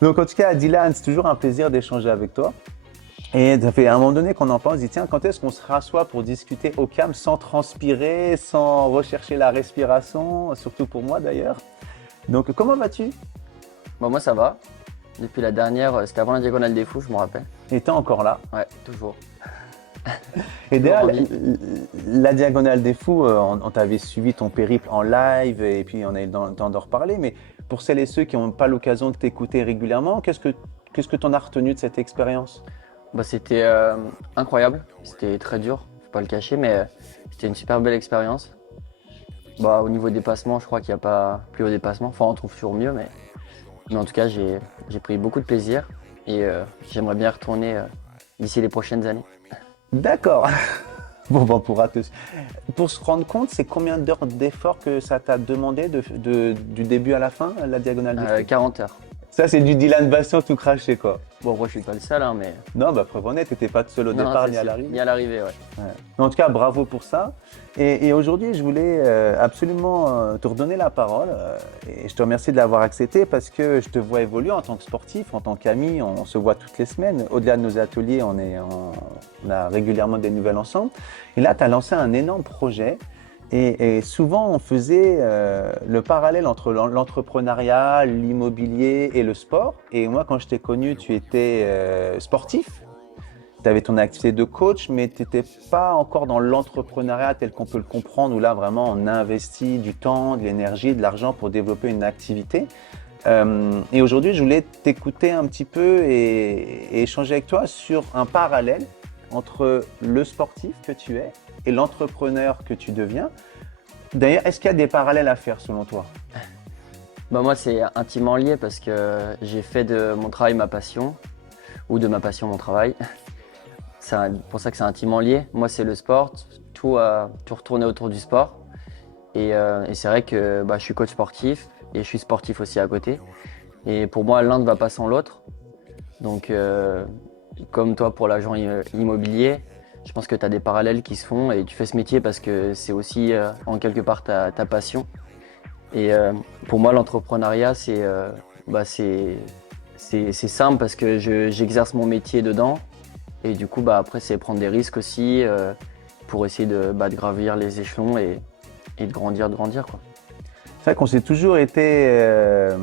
Donc en tout cas, Dylan, c'est toujours un plaisir d'échanger avec toi. Et ça fait à un moment donné qu'on en pense, on se dit tiens, quand est-ce qu'on se rassoit pour discuter au calme sans transpirer, sans rechercher la respiration, surtout pour moi d'ailleurs. Donc comment vas-tu? Bon, moi ça va. Depuis la dernière, c'était avant la diagonale des fous, je me rappelle. Et t'es encore là. Ouais, toujours. Et Toujours d'ailleurs, en vie. la Diagonale des Fous, on t'avait suivi ton périple en live et puis on a eu le temps d'en reparler. Mais pour celles et ceux qui n'ont pas l'occasion de t'écouter régulièrement, qu'est-ce que t'en as retenu de cette expérience? Bah, c'était incroyable. C'était très dur, faut pas le cacher, mais c'était une super belle expérience. Bah, au niveau dépassement, je crois qu'il n'y a pas plus haut dépassement. Enfin, on trouve toujours mieux, mais en tout cas, j'ai pris beaucoup de plaisir et j'aimerais bien y retourner d'ici les prochaines années. D'accord. Bon, ben, pour se rendre compte, c'est combien d'heures d'effort que ça t'a demandé du début à la fin, la Diagonale des Fous? 40 heures. Ça, c'est du Dylan Bastien tout craché, quoi. Bon, moi, je suis pas le seul, hein, mais Non, bah preuve honnête, t'étais pas tout seul au non, départ c'est ni à sûr. l'arrivée. Ni à l'arrivée, ouais. Ouais. Mais en tout cas, bravo pour ça. Et aujourd'hui, je voulais absolument te redonner la parole. Et je te remercie de l'avoir accepté parce que je te vois évoluer en tant que sportif, en tant qu'ami. On se voit toutes les semaines. Au-delà de nos ateliers, on a régulièrement des nouvelles ensemble. Et là, tu as lancé un énorme projet. Et souvent, on faisait le parallèle entre l'entrepreneuriat, l'immobilier et le sport. Et moi, quand je t'ai connu, tu étais sportif. Tu avais ton activité de coach, mais tu n'étais pas encore dans l'entrepreneuriat tel qu'on peut le comprendre, où là, vraiment, on investit du temps, de l'énergie, de l'argent pour développer une activité. Et aujourd'hui, je voulais t'écouter un petit peu et échanger avec toi sur un parallèle entre le sportif que tu es et l'entrepreneur que tu deviens. D'ailleurs, est-ce qu'il y a des parallèles à faire selon toi? Bah, moi, c'est intimement lié parce que j'ai fait de mon travail ma passion, ou de ma passion mon travail. C'est pour ça que c'est intimement lié. Moi, c'est le sport, tout retourné autour du sport. Et c'est vrai que bah, je suis coach sportif et je suis sportif aussi à côté. Et pour moi, l'un ne va pas sans l'autre. Donc, comme toi pour l'agent immobilier, je pense que tu as des parallèles qui se font et tu fais ce métier parce que c'est aussi en quelque part ta passion. Et pour moi, l'entrepreneuriat, c'est simple parce que j'exerce mon métier dedans. Et du coup, bah, après, c'est prendre des risques aussi pour essayer de gravir les échelons et de grandir, quoi. C'est vrai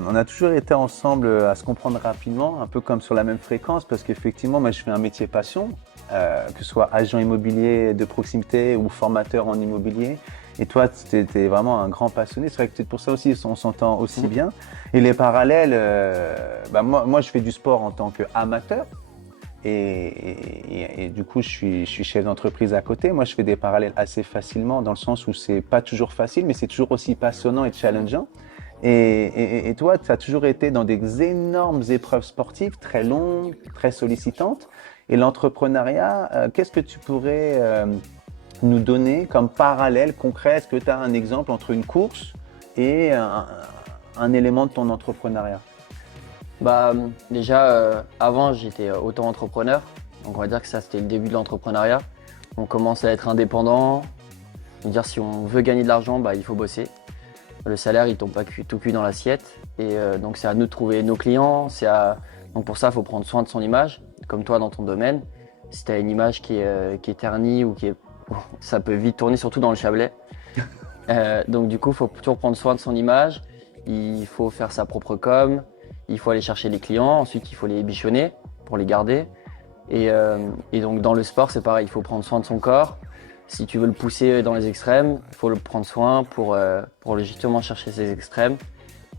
on a toujours été ensemble à se comprendre rapidement, un peu comme sur la même fréquence, parce qu'effectivement, moi, je fais un métier passion, que ce soit agent immobilier de proximité ou formateur en immobilier. Et toi, tu étais vraiment un grand passionné. C'est vrai que peut-être pour ça aussi, on s'entend aussi Mhm. bien. Et les parallèles, bah, moi, je fais du sport en tant qu'amateur. Et du coup, je suis chef d'entreprise à côté. Moi, je fais des parallèles assez facilement dans le sens où c'est pas toujours facile, mais c'est toujours aussi passionnant et challengeant. Et toi, tu as toujours été dans des énormes épreuves sportives, très longues, très sollicitantes. Et l'entrepreneuriat, qu'est-ce que tu pourrais nous donner comme parallèle concret? Est-ce que tu as un exemple entre une course et un élément de ton entrepreneuriat? Bah, déjà, avant, j'étais auto-entrepreneur. Donc, on va dire que ça, c'était le début de l'entrepreneuriat. On commence à être indépendant. Dire si on veut gagner de l'argent, bah, il faut bosser. Le salaire, il tombe pas tout cuit dans l'assiette. Et donc, c'est à nous de trouver nos clients. Donc, pour ça, il faut prendre soin de son image, comme toi dans ton domaine. Si tu as une image qui est ternie ou ça peut vite tourner, surtout dans le Chablais. Donc, du coup, il faut toujours prendre soin de son image. Il faut faire sa propre com. Il faut aller chercher les clients. Ensuite, il faut les bichonner pour les garder. Et donc, dans le sport, c'est pareil. Il faut prendre soin de son corps. Si tu veux le pousser dans les extrêmes, il faut le prendre soin pour justement chercher ces extrêmes.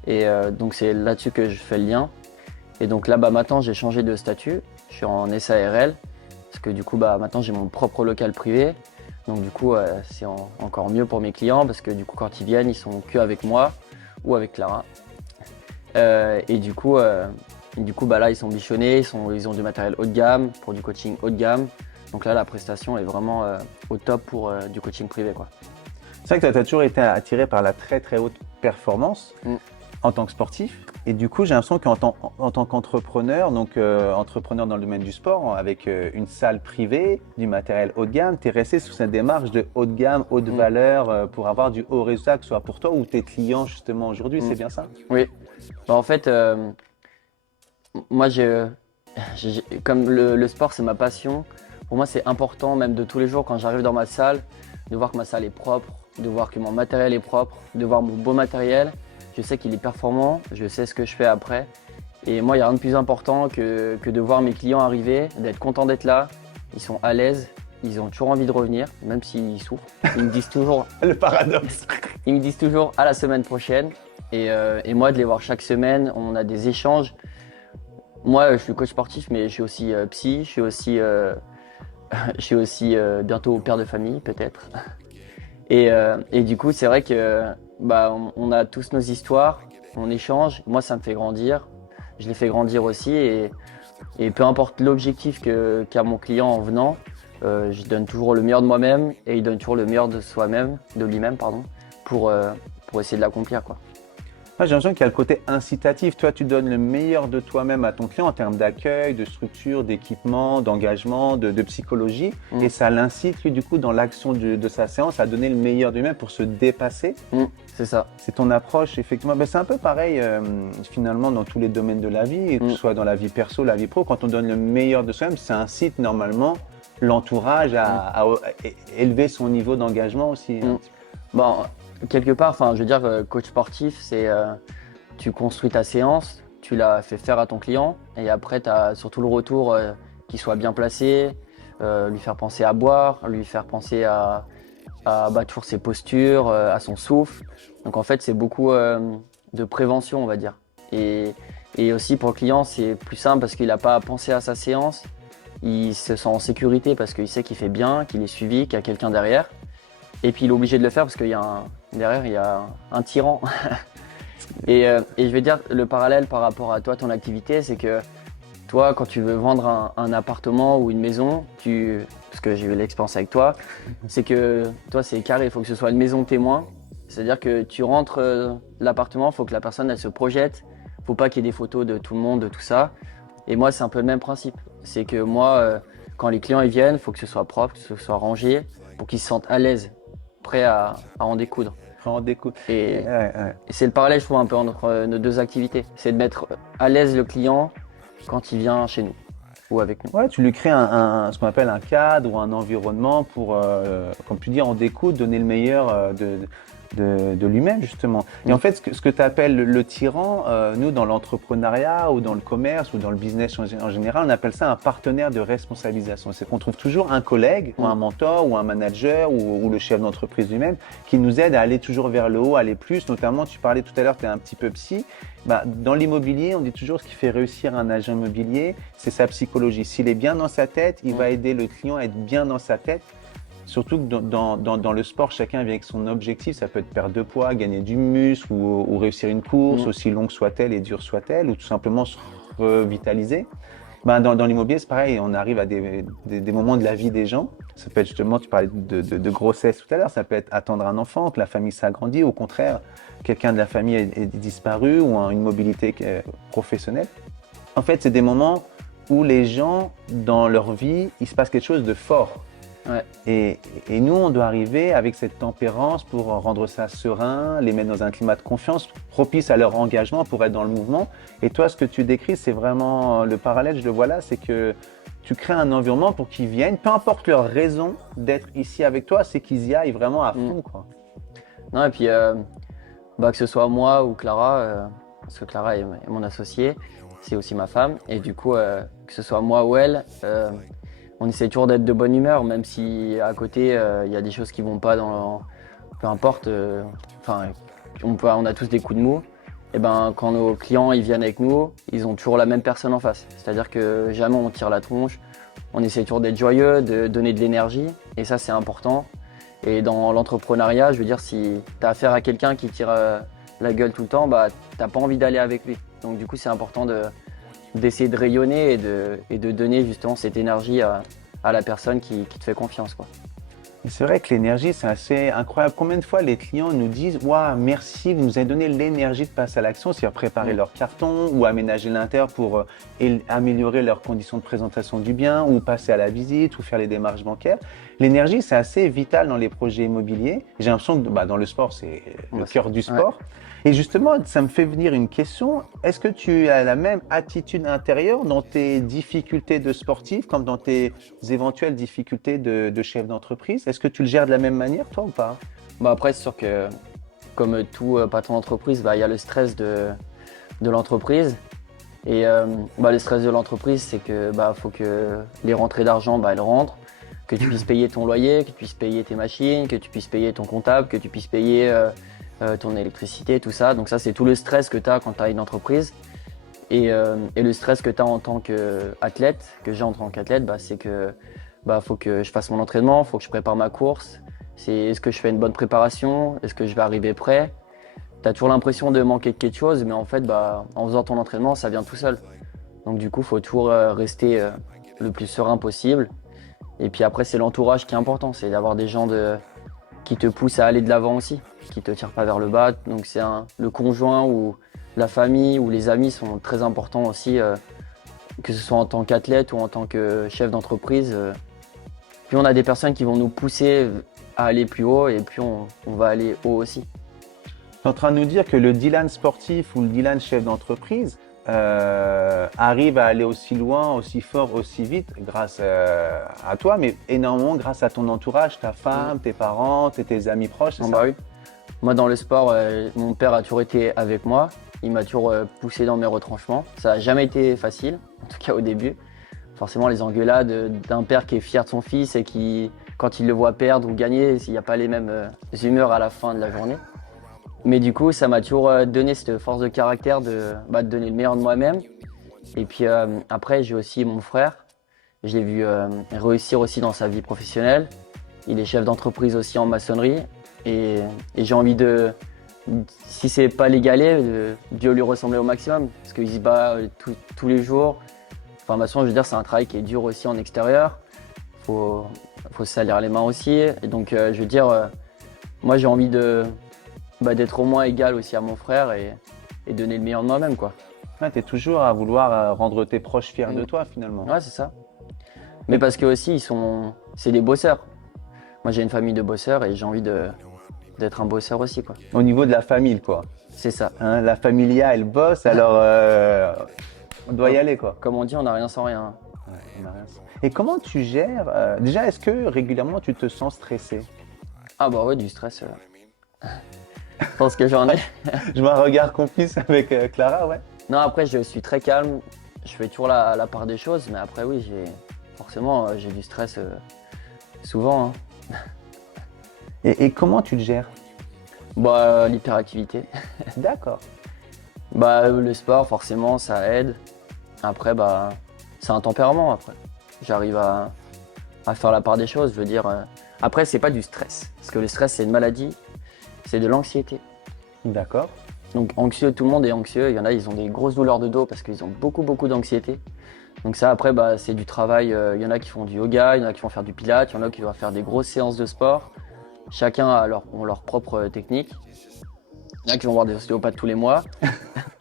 Et donc c'est là-dessus que je fais le lien. Et donc là, bah, maintenant, j'ai changé de statut. Je suis en SARL. Parce que du coup, bah, maintenant, j'ai mon propre local privé. Donc du coup, c'est encore mieux pour mes clients. Parce que du coup, quand ils viennent, ils sont que avec moi ou avec Clara. Et du coup, bah, là, ils sont bichonnés. Ils ont du matériel haut de gamme pour du coaching haut de gamme. Donc là, la prestation est vraiment au top pour du coaching privé, quoi. C'est vrai que tu as toujours été attiré par la très très haute performance Mm. en tant que sportif. Et du coup, j'ai l'impression en tant qu'entrepreneur, donc entrepreneur dans le domaine du sport, avec une salle privée, du matériel haut de gamme, tu es resté sous cette démarche de haut de gamme, haute Mm. valeur pour avoir du haut résultat, que ce soit pour toi ou tes clients justement aujourd'hui, Mm. c'est bien ça? Oui. Bah, en fait, moi, comme le sport, c'est ma passion. Pour moi, c'est important, même de tous les jours, quand j'arrive dans ma salle, de voir que ma salle est propre, de voir que mon matériel est propre, de voir mon beau matériel. Je sais qu'il est performant, je sais ce que je fais après. Et moi, il n'y a rien de plus important que de voir mes clients arriver, d'être contents d'être là. Ils sont à l'aise, ils ont toujours envie de revenir, même s'ils souffrent. Ils me disent toujours, Le paradoxe. ils me disent toujours à la semaine prochaine. Et moi, de les voir chaque semaine, on a des échanges. Moi, je suis coach sportif, mais je suis aussi psy, je suis aussi bientôt père de famille, peut-être. Et du coup, c'est vrai que on a tous nos histoires, on échange. Moi, ça me fait grandir. Je les fais grandir aussi. Et peu importe l'objectif qu'a mon client en venant, je donne toujours le meilleur de moi-même et il donne toujours le meilleur de lui-même, pardon, pour essayer de l'accomplir, quoi. Moi, j'ai l'impression qu'il y a le côté incitatif. Toi, tu donnes le meilleur de toi-même à ton client en termes d'accueil, de structure, d'équipement, d'engagement, de psychologie. Et ça l'incite, lui, du coup, dans l'action de sa séance, à donner le meilleur de lui-même pour se dépasser. C'est ça. C'est ton approche, effectivement. Ben, c'est un peu pareil, finalement, dans tous les domaines de la vie, que ce soit dans la vie perso, la vie pro. Quand on donne le meilleur de soi-même, ça incite normalement l'entourage à élever son niveau d'engagement aussi. Bon, quelque part, enfin, je veux dire, coach sportif, c'est tu construis ta séance, tu la fais faire à ton client, et après, tu as surtout le retour qu'il soit bien placé, lui faire penser à boire, lui faire penser à toujours ses postures, à son souffle. Donc en fait, c'est beaucoup de prévention, on va dire. Et aussi pour le client, c'est plus simple parce qu'il n'a pas à penser à sa séance. Il se sent en sécurité parce qu'il sait qu'il fait bien, qu'il est suivi, qu'il y a quelqu'un derrière. Et puis il est obligé de le faire parce qu'il y a derrière, il y a un tyran. et je vais dire, le parallèle par rapport à toi, ton activité, c'est que toi, quand tu veux vendre un appartement ou une maison, parce que j'ai eu l'expérience avec toi, c'est que toi, c'est carré, il faut que ce soit une maison témoin. C'est-à-dire que tu rentres l'appartement, il faut que la personne elle se projette, il ne faut pas qu'il y ait des photos de tout le monde, de tout ça. Et moi, c'est un peu le même principe. C'est que moi, quand les clients ils viennent, il faut que ce soit propre, que ce soit rangé, pour qu'ils se sentent à l'aise, prêts à en découdre. Et c'est le parallèle, je trouve, un peu entre nos deux activités. C'est de mettre à l'aise le client quand il vient chez nous ou avec nous. Ouais, tu lui crées ce qu'on appelle un cadre ou un environnement pour, comme tu dis, en découdre, donner le meilleur de lui-même, justement. Et en fait, ce que tu appelles le tyran, nous, dans l'entrepreneuriat ou dans le commerce ou dans le business en général, on appelle ça un partenaire de responsabilisation. C'est qu'on trouve toujours un collègue ou un mentor ou un manager ou le chef d'entreprise lui-même qui nous aide à aller toujours vers le haut, aller plus. Notamment, tu parlais tout à l'heure, tu es un petit peu psy. Dans l'immobilier, on dit toujours ce qui fait réussir un agent immobilier, c'est sa psychologie. S'il est bien dans sa tête, il va aider le client à être bien dans sa tête. Surtout que dans le sport, chacun vient avec son objectif. Ça peut être perdre de poids, gagner du muscle ou réussir une course, aussi longue soit-elle et dure soit-elle, ou tout simplement se revitaliser. Dans l'immobilier, c'est pareil. On arrive à des moments de la vie des gens. Ça peut être justement, tu parlais de grossesse tout à l'heure, ça peut être attendre un enfant, que la famille s'agrandit, ou au contraire, quelqu'un de la famille est disparu ou a une mobilité professionnelle. En fait, c'est des moments où les gens, dans leur vie, il se passe quelque chose de fort. Ouais. Et nous, on doit arriver avec cette tempérance pour rendre ça serein, les mettre dans un climat de confiance propice à leur engagement pour être dans le mouvement. Et toi, ce que tu décris, c'est vraiment le parallèle, je le vois là, c'est que tu crées un environnement pour qu'ils viennent, peu importe leur raison d'être ici avec toi, c'est qu'ils y aillent vraiment à fond, quoi. Non, et puis, que ce soit moi ou Clara, parce que Clara est mon associée, c'est aussi ma femme, et du coup, que ce soit moi ou elle, on essaie toujours d'être de bonne humeur, même si à côté, il y a des choses qui vont pas peu importe, on a tous des coups de mou. Et quand nos clients ils viennent avec nous, ils ont toujours la même personne en face. C'est-à-dire que jamais on tire la tronche, on essaie toujours d'être joyeux, de donner de l'énergie, et ça c'est important. Et dans l'entrepreneuriat, je veux dire, si tu as affaire à quelqu'un qui tire la gueule tout le temps, t'as pas envie d'aller avec lui. Donc du coup, c'est important d'essayer de rayonner et de donner justement cette énergie à la personne qui te fait confiance, quoi. C'est vrai que l'énergie, c'est assez incroyable. Combien de fois les clients nous disent waouh, merci, vous nous avez donné l'énergie de passer à l'action, c'est-à-dire préparer leur carton ou aménager l'intérieur pour améliorer leurs conditions de présentation du bien ou passer à la visite ou faire les démarches bancaires. L'énergie, c'est assez vital dans les projets immobiliers. J'ai l'impression que dans le sport, c'est le cœur du sport. Et justement, ça me fait venir une question. Est-ce que tu as la même attitude intérieure dans tes difficultés de sportif comme dans tes éventuelles difficultés de chef d'entreprise? Est-ce que tu le gères de la même manière, toi, ou pas? Bah après, c'est sûr que comme tout patron d'entreprise, il y a le stress de l'entreprise. Et le stress de l'entreprise, c'est que faut que les rentrées d'argent, elles rentrent, que tu puisses payer ton loyer, que tu puisses payer tes machines, que tu puisses payer ton comptable, que tu puisses payer ton électricité, tout ça. Donc ça, c'est tout le stress que tu as quand tu as une entreprise. Et le stress que tu as en tant qu'athlète, que j'ai en tant qu'athlète, c'est que faut que je fasse mon entraînement, faut que je prépare ma course. Est-ce que je fais une bonne préparation? Est-ce que je vais arriver prêt? Tu as toujours l'impression de manquer de quelque chose, mais en fait, en faisant ton entraînement, ça vient tout seul. Donc du coup, il faut toujours rester le plus serein possible. Et puis après, c'est l'entourage qui est important, c'est d'avoir des gens qui te poussent à aller de l'avant aussi, qui te tirent pas vers le bas. Donc c'est le conjoint ou la famille ou les amis sont très importants aussi, que ce soit en tant qu'athlète ou en tant que chef d'entreprise. Puis on a des personnes qui vont nous pousser à aller plus haut et puis on va aller haut aussi. Tu es en train de nous dire que le Dylan sportif ou le Dylan chef d'entreprise arrive à aller aussi loin, aussi fort, aussi vite grâce à toi, mais énormément grâce à ton entourage, ta femme, tes parents, tes amis proches, c'est ça? Oui. Moi, dans le sport, mon père a toujours été avec moi. Il m'a toujours poussé dans mes retranchements. Ça n'a jamais été facile, en tout cas au début. Forcément, les engueulades d'un père qui est fier de son fils et qui, quand il le voit perdre ou gagner, il n'y a pas les mêmes humeurs à la fin de la journée. Mais du coup, ça m'a toujours donné cette force de caractère de donner le meilleur de moi-même. Et puis après, j'ai aussi mon frère. Je l'ai vu réussir aussi dans sa vie professionnelle. Il est chef d'entreprise aussi en maçonnerie. Et j'ai envie si c'est pas l'égaler, de lui ressembler au maximum. Parce qu'il se bat tous les jours. Enfin, maçon, je veux dire, c'est un travail qui est dur aussi en extérieur. Faut se salir les mains aussi. Et donc, je veux dire, moi, j'ai envie d'être au moins égal aussi à mon frère et donner le meilleur de moi-même, quoi. Ouais, tu es toujours à vouloir rendre tes proches fiers de toi, finalement. Ouais, c'est ça. Mais parce que aussi, c'est des bosseurs. Moi, j'ai une famille de bosseurs et j'ai envie d'être un bosseur aussi, quoi. Au niveau de la famille, quoi. C'est ça. Hein, la familia, elle bosse, alors on doit y aller, quoi. Comme on dit, on n'a rien sans rien. Ouais, on n'a rien sans... Et comment tu gères déjà, est-ce que régulièrement tu te sens stressé? Ah bah ouais, du stress. Je pense que j'en ai. Je vois un regard complice avec Clara, ouais. Non, après, je suis très calme. Je fais toujours la part des choses, mais après, oui, forcément, j'ai du stress souvent. Hein. Et comment tu le gères? L'hyperactivité. D'accord. Le sport, forcément, ça aide. Après, c'est un tempérament, après. J'arrive à faire la part des choses, je veux dire. Après, c'est pas du stress, parce que le stress, c'est une maladie, c'est de l'anxiété. D'accord. Donc anxieux, tout le monde est anxieux. Il y en a, ils ont des grosses douleurs de dos parce qu'ils ont beaucoup d'anxiété. Donc ça, après, c'est du travail. Il y en a qui font du yoga, il y en a qui vont faire du pilates, il y en a qui vont faire des grosses séances de sport. Chacun a leur propre technique. Il y en a qui vont voir des ostéopathes tous les mois.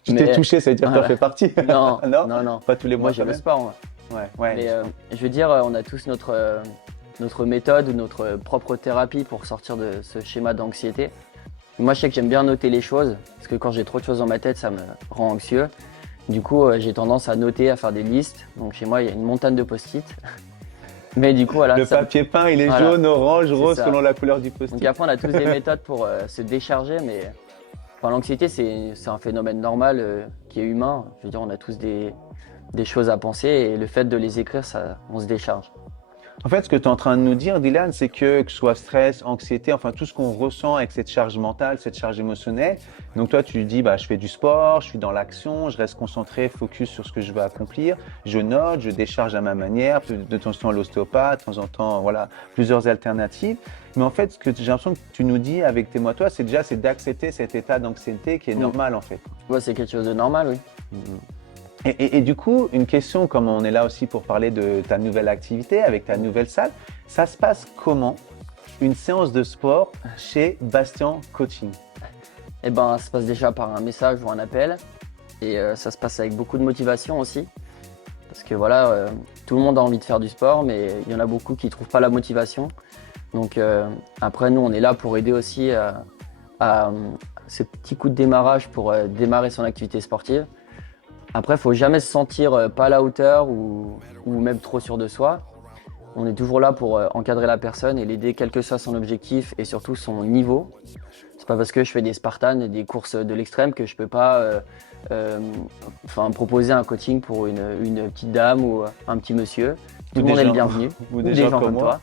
Tu t'es touché, ça veut dire que tu en fais partie? Non, non, non. Pas tous les mois. Moi, j'aime le sport. Moi. Ouais. Mais je veux dire, on a tous notre méthode ou notre propre thérapie pour sortir de ce schéma d'anxiété. Moi, je sais que j'aime bien noter les choses, parce que quand j'ai trop de choses dans ma tête, ça me rend anxieux. Du coup, j'ai tendance à noter, à faire des listes. Donc chez moi, il y a une montagne de post-it. Mais du coup, voilà. Le papier peint, il est jaune, orange, rose, selon la couleur du post-it. Donc après, on a tous des méthodes pour se décharger, mais l'anxiété, c'est un phénomène normal qui est humain. Je veux dire, on a tous des choses à penser et le fait de les écrire, on se décharge. En fait, ce que tu es en train de nous dire, Dylan, c'est que ce soit stress, anxiété, enfin tout ce qu'on ressent avec cette charge mentale, cette charge émotionnelle. Donc toi, tu dis, je fais du sport, je suis dans l'action, je reste concentré, focus sur ce que je veux accomplir. Je note, je décharge à ma manière, de temps en temps à l'ostéopathe, de temps en temps, voilà, plusieurs alternatives. Mais en fait, ce que j'ai l'impression que tu nous dis avec tes mots à toi, c'est d'accepter cet état d'anxiété qui est normal en fait. Ouais, c'est quelque chose de normal, oui. Et du coup, une question, comme on est là aussi pour parler de ta nouvelle activité avec ta nouvelle salle, ça se passe comment une séance de sport chez Bastien Coaching? Eh ben, ça se passe déjà par un message ou un appel. Et ça se passe avec beaucoup de motivation aussi. Parce que voilà, tout le monde a envie de faire du sport, mais il y en a beaucoup qui ne trouvent pas la motivation. Donc après, nous, on est là pour aider aussi à ce petit coup de démarrage pour démarrer son activité sportive. Après, il ne faut jamais se sentir pas à la hauteur ou même trop sûr de soi. On est toujours là pour encadrer la personne et l'aider quel que soit son objectif et surtout son niveau. C'est pas parce que je fais des Spartans et des courses de l'extrême que je peux pas proposer un coaching pour une petite dame ou un petit monsieur. Tout le monde est le bienvenu. Ou des gens comme toi.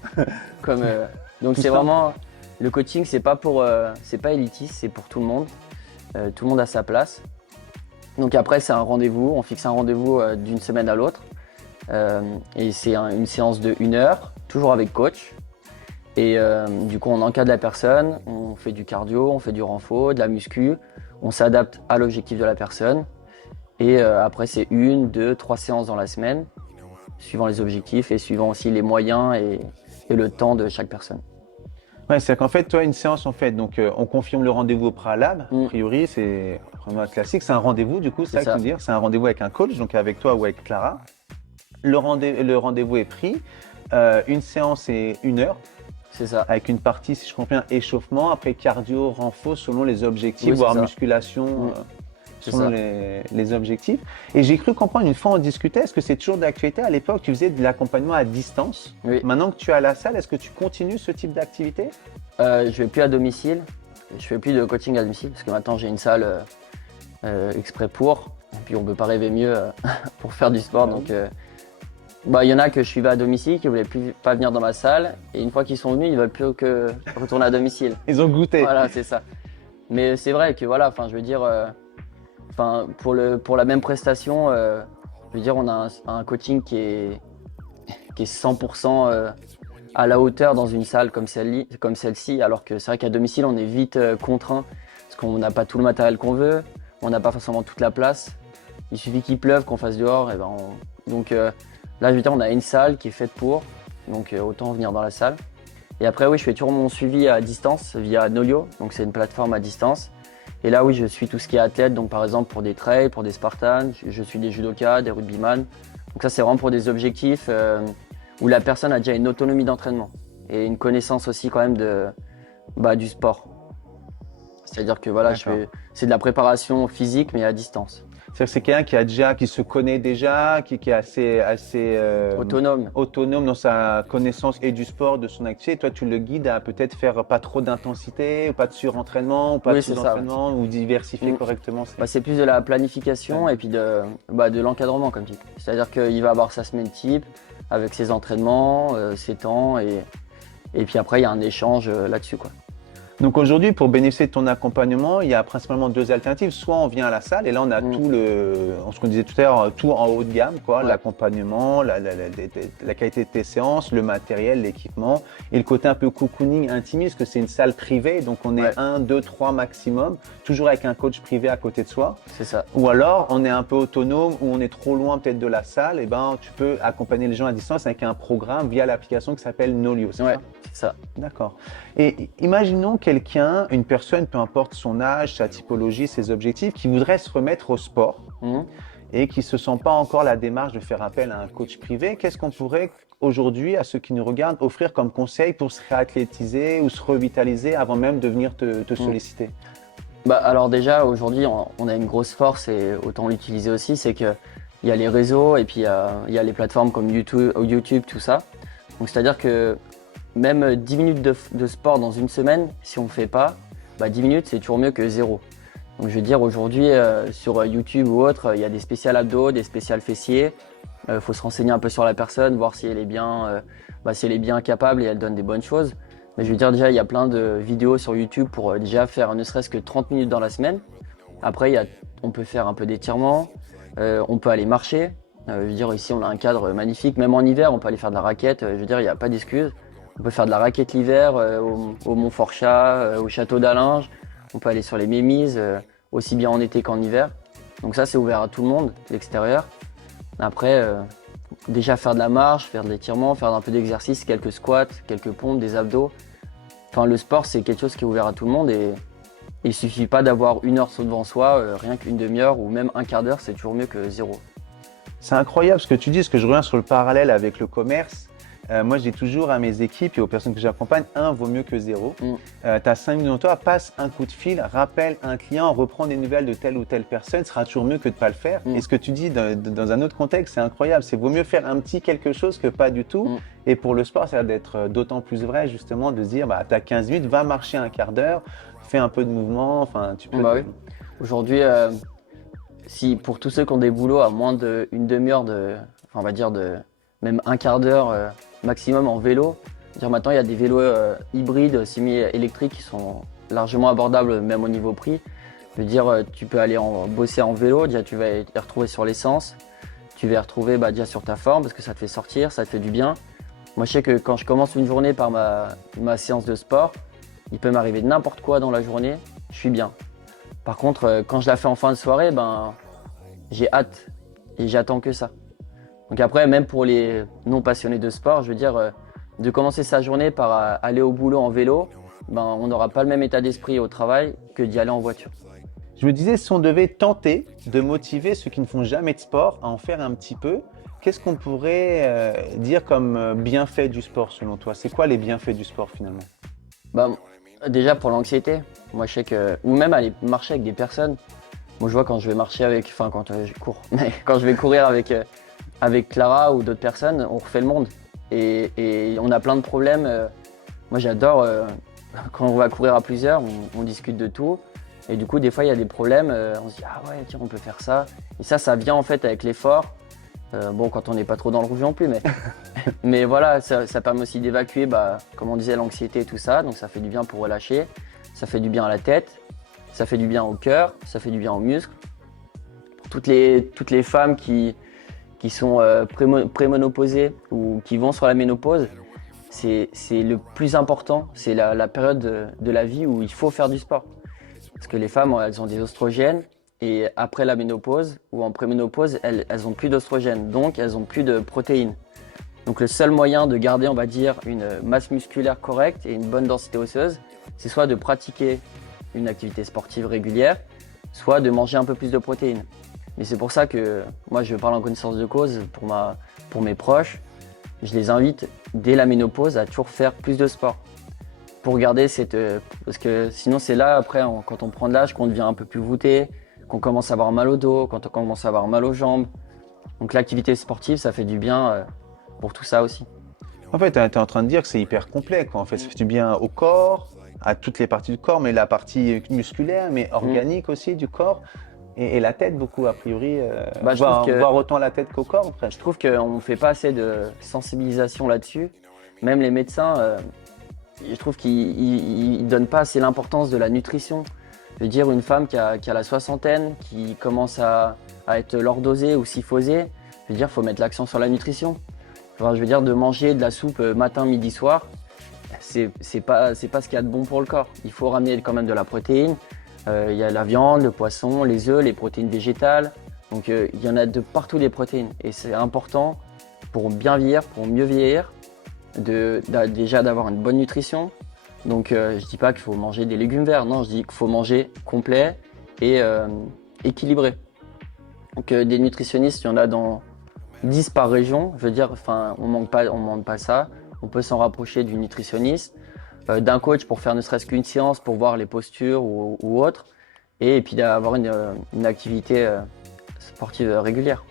Donc c'est vraiment le coaching, c'est pas élitiste, c'est pour tout le monde. Tout le monde a sa place. Donc après c'est un rendez-vous, on fixe un rendez-vous d'une semaine à l'autre. Et c'est une séance de 1 heure, toujours avec coach. Et du coup, on encadre la personne, on fait du cardio, on fait du renfo, de la muscu, on s'adapte à l'objectif de la personne. Et après, c'est 1, 2, 3 séances dans la semaine, suivant les objectifs et suivant aussi les moyens et le temps de chaque personne. Ouais, c'est qu'en fait, toi, une séance, en fait, donc on confirme le rendez-vous au préalable. A priori, c'est vraiment classique. C'est un rendez-vous, du coup, c'est ça que tu veux dire. C'est un rendez-vous avec un coach, donc avec toi ou avec Clara. Le rendez-vous est pris. Une séance est 1 heure. C'est ça. Avec une partie, si je comprends bien, échauffement, après cardio, renfo, selon les objectifs, voire musculation, selon les objectifs. Et j'ai cru comprendre, une fois on discutait, est-ce que c'est toujours d'actualité? À l'époque, tu faisais de l'accompagnement à distance. Oui. Maintenant que tu es à la salle, est-ce que tu continues ce type d'activité? Je vais plus à domicile. Je fais plus de coaching à domicile parce que maintenant j'ai une salle exprès pour. Et puis on peut pas rêver mieux pour faire du sport. Donc il y en a que je suivais à domicile, qui ne voulaient pas venir dans ma salle. Et une fois qu'ils sont venus, ils ne veulent plus que retourner à domicile. Ils ont goûté. Voilà, c'est ça. Mais c'est vrai que voilà, je veux dire, pour la même prestation, je veux dire, on a un coaching qui est 100% à la hauteur dans une salle comme celle-ci. Alors que c'est vrai qu'à domicile, on est vite contraint parce qu'on n'a pas tout le matériel qu'on veut, on n'a pas forcément toute la place. Il suffit qu'il pleuve, qu'on fasse dehors. Donc là, je veux dire, on a une salle qui est faite pour, donc autant venir dans la salle. Et après, oui, je fais toujours mon suivi à distance via Nolio, donc c'est une plateforme à distance. Et là, oui, je suis tout ce qui est athlète, donc par exemple pour des trails, pour des Spartans, je suis des judokas, des rugbyman. Donc ça, c'est vraiment pour des objectifs où la personne a déjà une autonomie d'entraînement et une connaissance aussi quand même du sport. C'est-à-dire que voilà, c'est de la préparation physique, mais à distance. C'est-à-dire que c'est quelqu'un qui se connaît déjà, qui est assez autonome dans sa connaissance et du sport, de son activité. Et toi, tu le guides à peut-être faire pas trop d'intensité, ou pas de surentraînement, ou pas de sous-entraînement, ou diversifier correctement. C'est plus de la planification et puis de l'encadrement, comme tu dis. C'est-à-dire qu'il va avoir sa semaine type avec ses entraînements, ses temps, et puis après, il y a un échange là-dessus, quoi. Donc aujourd'hui, pour bénéficier de ton accompagnement, il y a principalement 2 alternatives. Soit on vient à la salle et là on a ce qu'on disait tout à l'heure, tout en haut de gamme, l'accompagnement, la qualité de tes séances, le matériel, l'équipement et le côté un peu cocooning, intimiste, parce que c'est une salle privée, donc on est 1, 2, 3 maximum, toujours avec un coach privé à côté de soi. C'est ça. Ou alors on est un peu autonome, ou on est trop loin peut-être de la salle, et tu peux accompagner les gens à distance avec un programme via l'application qui s'appelle Nolio. C'est ça. D'accord. Et imaginons une personne, peu importe son âge, sa typologie, ses objectifs, qui voudrait se remettre au sport et qui ne se sent pas encore la démarche de faire appel à un coach privé. Qu'est-ce qu'on pourrait aujourd'hui, à ceux qui nous regardent, offrir comme conseil pour se réathlétiser ou se revitaliser avant même de venir te solliciter? Alors déjà, aujourd'hui, on a une grosse force et autant l'utiliser aussi, c'est qu'il y a les réseaux et puis il y a les plateformes comme YouTube, tout ça. Donc c'est-à-dire que même 10 minutes de sport dans une semaine, si on ne fait pas, 10 minutes c'est toujours mieux que 0. Donc je veux dire aujourd'hui sur YouTube ou autre, il y a des spéciales abdos, des spéciales fessiers. Faut se renseigner un peu sur la personne, voir si elle est bien capable et elle donne des bonnes choses. Mais je veux dire déjà il y a plein de vidéos sur YouTube pour déjà faire ne serait-ce que 30 minutes dans la semaine. Après on peut faire un peu d'étirement, on peut aller marcher. Je veux dire ici on a un cadre magnifique, même en hiver on peut aller faire de la raquette. Je veux dire il n'y a pas d'excuse. On peut faire de la raquette l'hiver au Mont Forchat, au Château d'Allinges. On peut aller sur les Mémises, aussi bien en été qu'en hiver. Donc ça, c'est ouvert à tout le monde, l'extérieur. Après, déjà faire de la marche, faire de l'étirement, faire un peu d'exercice, quelques squats, quelques pompes, des abdos. enfin, le sport, c'est quelque chose qui est ouvert à tout le monde et il suffit pas d'avoir 1 heure devant soi, rien qu'une demi-heure ou même un quart d'heure, c'est toujours mieux que 0. C'est incroyable ce que tu dis, parce que je reviens sur le parallèle avec le commerce. Moi, je dis toujours à mes équipes et aux personnes que j'accompagne, 1 vaut mieux que 0. Tu as 5 minutes en toi, passe un coup de fil, rappelle un client, reprends des nouvelles de telle ou telle personne, sera toujours mieux que de ne pas le faire. Et ce que tu dis dans un autre contexte, c'est incroyable. C'est vaut mieux faire un petit quelque chose que pas du tout. Et pour le sport, ça a l'air d'être d'autant plus vrai, justement, de se dire, bah, tu as 15 minutes, va marcher un quart d'heure, fais un peu de mouvement. Enfin, tu peux. Bah oui. Aujourd'hui, si pour tous ceux qui ont des boulots à moins d'une demi-heure enfin, on va dire même un quart d'heure maximum en vélo, maintenant il y a des vélos hybrides semi-électriques qui sont largement abordables même au niveau prix. Je veux dire, tu peux aller bosser en vélo, déjà tu vas les retrouver sur l'essence, tu vas les retrouver déjà sur ta forme parce que ça te fait sortir, ça te fait du bien. Moi je sais que quand je commence une journée par ma séance de sport, il peut m'arriver n'importe quoi dans la journée, je suis bien. Par contre, quand je la fais en fin de soirée, j'ai hâte et j'attends que ça. Donc après, même pour les non passionnés de sport, je veux dire, de commencer sa journée par aller au boulot en vélo, on n'aura pas le même état d'esprit au travail que d'y aller en voiture. Je me disais, si on devait tenter de motiver ceux qui ne font jamais de sport à en faire un petit peu, qu'est-ce qu'on pourrait dire comme bienfait du sport selon toi? C'est quoi les bienfaits du sport finalement? Déjà pour l'anxiété, moi je sais que, ou même aller marcher avec des personnes. Moi je vois quand je vais marcher quand je cours, mais quand je vais courir avec Clara ou d'autres personnes, on refait le monde. Et on a plein de problèmes. Moi j'adore quand on va courir à plusieurs, on discute de tout. Et du coup des fois il y a des problèmes, on se dit ah ouais tiens on peut faire ça. Et ça vient en fait avec l'effort. Quand on n'est pas trop dans le rouge non plus, mais voilà, ça permet aussi d'évacuer, comme on disait, l'anxiété et tout ça. Donc ça fait du bien pour relâcher, ça fait du bien à la tête, ça fait du bien au cœur, ça fait du bien aux muscles. Pour toutes les femmes qui sont préménopausées ou qui vont sur la ménopause, c'est le plus important, c'est la période de la vie où il faut faire du sport. Parce que les femmes, elles ont des oestrogènes. Et après la ménopause ou en préménopause, elles n'ont plus d'oestrogène, donc elles n'ont plus de protéines. Donc le seul moyen de garder, on va dire, une masse musculaire correcte et une bonne densité osseuse, c'est soit de pratiquer une activité sportive régulière, soit de manger un peu plus de protéines. Mais c'est pour ça que moi je parle en connaissance de cause pour mes proches. Je les invite dès la ménopause à toujours faire plus de sport. Pour garder parce que sinon c'est là après, quand on prend de l'âge, qu'on devient un peu plus voûté, qu'on commence à avoir mal au dos, quand on commence à avoir mal aux jambes. Donc l'activité sportive, ça fait du bien pour tout ça aussi. En fait, tu es en train de dire que c'est hyper complet, quoi. En fait, ça fait du bien au corps, à toutes les parties du corps, mais la partie musculaire, mais organique aussi du corps. Et la tête, beaucoup, a priori, voir autant la tête qu'au corps. Je trouve qu'on ne fait pas assez de sensibilisation là-dessus. Même les médecins, je trouve qu'ils ne donnent pas assez l'importance de la nutrition. Je veux dire, une femme qui a la soixantaine, qui commence à être lordosée ou syphosée, je veux dire, il faut mettre l'accent sur la nutrition. Enfin, je veux dire, de manger de la soupe matin, midi, soir, c'est pas ce qu'il y a de bon pour le corps. Il faut ramener quand même de la protéine. Il y a la viande, le poisson, les œufs, les protéines végétales. Donc il y en a de partout des protéines. Et c'est important pour bien vieillir, pour mieux vieillir, déjà d'avoir une bonne nutrition. Donc je dis pas qu'il faut manger des légumes verts, non, je dis qu'il faut manger complet et équilibré. Donc des nutritionnistes, il y en a dans 10 par région, je veux dire, on manque pas ça. On peut s'en rapprocher du nutritionniste, d'un coach pour faire ne serait-ce qu'une séance pour voir les postures ou autre, et puis d'avoir une activité sportive régulière.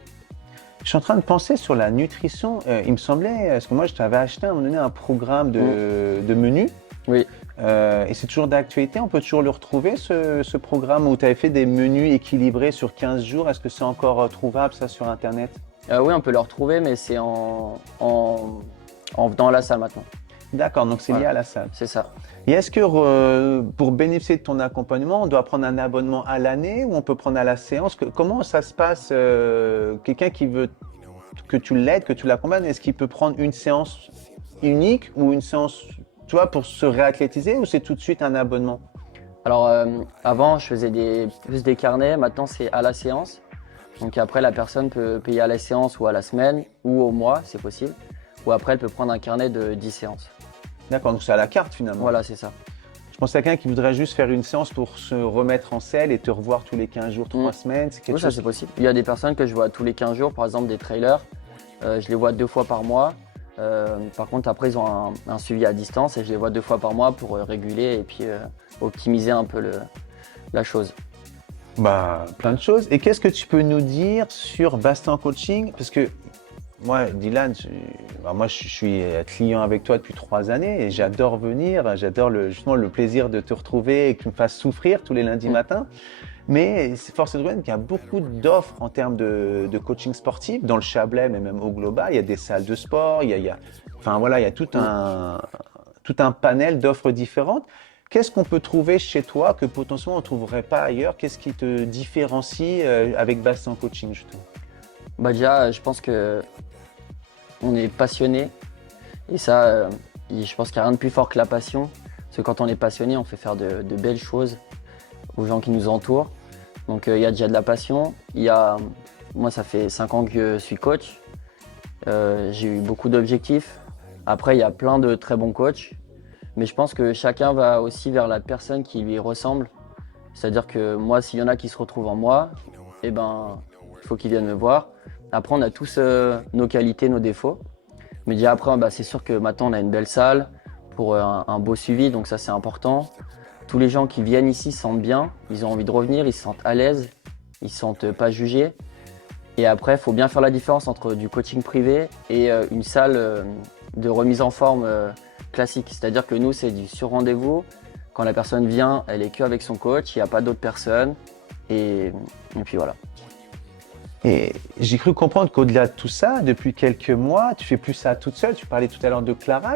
Je suis en train de penser sur la nutrition. Il me semblait, parce que moi je t'avais acheté à un moment donné un programme de menu. Oui. Et c'est toujours d'actualité, on peut toujours le retrouver, ce programme où tu avais fait des menus équilibrés sur 15 jours. Est-ce que c'est encore trouvable ça sur Internet? Oui, on peut le retrouver, mais c'est dans la salle maintenant. D'accord, donc c'est lié à la salle. C'est ça. Et est-ce que pour bénéficier de ton accompagnement, on doit prendre un abonnement à l'année ou on peut prendre à la séance? Comment ça se passe? Quelqu'un qui veut que tu l'aides, que tu l'accompagnes, est-ce qu'il peut prendre une séance unique ou une séance, tu vois, pour se réathlétiser, ou c'est tout de suite un abonnement? Alors avant, je faisais plus des carnets, maintenant c'est à la séance. Donc après, la personne peut payer à la séance ou à la semaine ou au mois, c'est possible. Ou après, elle peut prendre un carnet de 10 séances. D'accord, donc c'est à la carte finalement. Voilà, c'est ça. Je pense à quelqu'un qui voudrait juste faire une séance pour se remettre en selle et te revoir tous les 15 jours, 3 semaines. C'est quelque Oui, ça chose. c'est possible. Il y a des personnes que je vois tous les 15 jours, par exemple des trailers. Je les vois 2 fois par mois. Par contre, après, ils ont un suivi à distance et je les vois 2 fois par mois pour réguler et puis optimiser un peu la chose. Bah, plein de choses. Et qu'est-ce que tu peux nous dire sur Bastan Coaching? Parce que moi, Dylan, moi, je suis client avec toi depuis 3 années et j'adore venir. J'adore justement le plaisir de te retrouver et que tu me fasses souffrir tous les lundis matins. Mais c'est force est de constater qu'il y a beaucoup d'offres en termes de coaching sportif dans le Chablais, mais même au global. Il y a des salles de sport, enfin voilà, il y a tout un panel d'offres différentes. Qu'est-ce qu'on peut trouver chez toi que potentiellement on ne trouverait pas ailleurs? Qu'est-ce qui te différencie avec Bastan Coaching justement? Bah déjà, je pense que on est passionné et ça, je pense qu'il n'y a rien de plus fort que la passion. Parce que quand on est passionné, on fait faire de belles choses aux gens qui nous entourent. Donc il y a déjà de la passion. Moi, ça fait 5 ans que je suis coach. J'ai eu beaucoup d'objectifs. Après, il y a plein de très bons coachs. Mais je pense que chacun va aussi vers la personne qui lui ressemble. C'est-à-dire que moi, s'il y en a qui se retrouvent en moi, eh ben, il faut qu'ils viennent me voir. Après, on a tous nos qualités, nos défauts. Mais déjà après, bah, c'est sûr que maintenant, on a une belle salle pour un beau suivi. Donc ça, c'est important. Tous les gens qui viennent ici se sentent bien. Ils ont envie de revenir, ils se sentent à l'aise. Ils ne se sentent pas jugés. Et après, il faut bien faire la différence entre du coaching privé et une salle de remise en forme classique. C'est-à-dire que nous, c'est du sur rendez-vous. Quand la personne vient, elle est qu'avec son coach, il n'y a pas d'autres personnes. Et puis voilà. Et j'ai cru comprendre qu'au-delà de tout ça, depuis quelques mois, tu fais plus ça toute seule. Tu parlais tout à l'heure de Clara.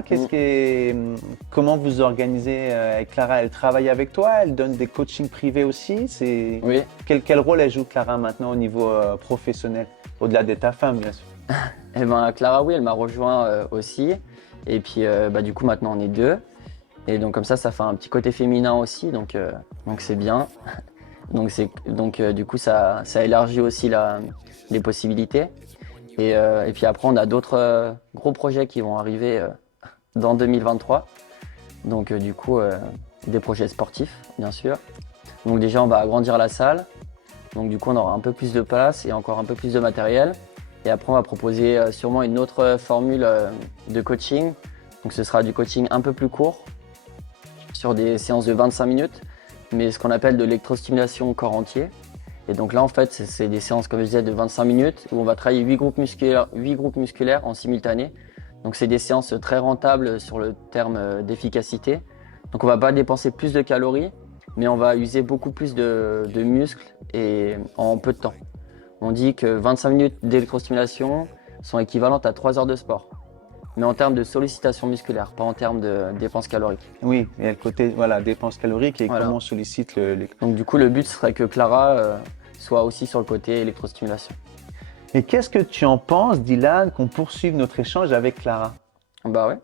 Comment vous organisez avec Clara? Elle travaille avec toi? Elle donne des coachings privés aussi? Oui. Quel rôle elle joue Clara maintenant au niveau professionnel? Au-delà d'être ta femme, bien sûr. Eh ben, Clara, oui, elle m'a rejoint aussi. Et puis, bah, du coup, maintenant, on est 2. Et donc, comme ça fait un petit côté féminin aussi. Donc c'est bien. Donc, du coup, ça élargit aussi les possibilités. Et puis après, on a d'autres gros projets qui vont arriver dans 2023. Donc, du coup, des projets sportifs, bien sûr. Donc, déjà, on va agrandir la salle. Donc, du coup, on aura un peu plus de place et encore un peu plus de matériel. Et après, on va proposer sûrement une autre formule de coaching. Donc, ce sera du coaching un peu plus court, sur des séances de 25 minutes, mais ce qu'on appelle de l'électrostimulation corps entier. Et donc là, en fait, c'est des séances, comme je disais, de 25 minutes où on va travailler 8 groupes musculaires en simultané. Donc, c'est des séances très rentables sur le terme d'efficacité. Donc, on ne va pas dépenser plus de calories, mais on va user beaucoup plus de muscles et en peu de temps. On dit que 25 minutes d'électrostimulation sont équivalentes à 3 heures de sport. Mais en termes de sollicitation musculaire, pas en termes de dépenses caloriques. Oui, il y a le côté dépenses caloriques et comment on sollicite Donc du coup, le but serait que Clara soit aussi sur le côté électrostimulation. Et qu'est-ce que tu en penses, Dylan, qu'on poursuive notre échange avec Clara? Bah ouais.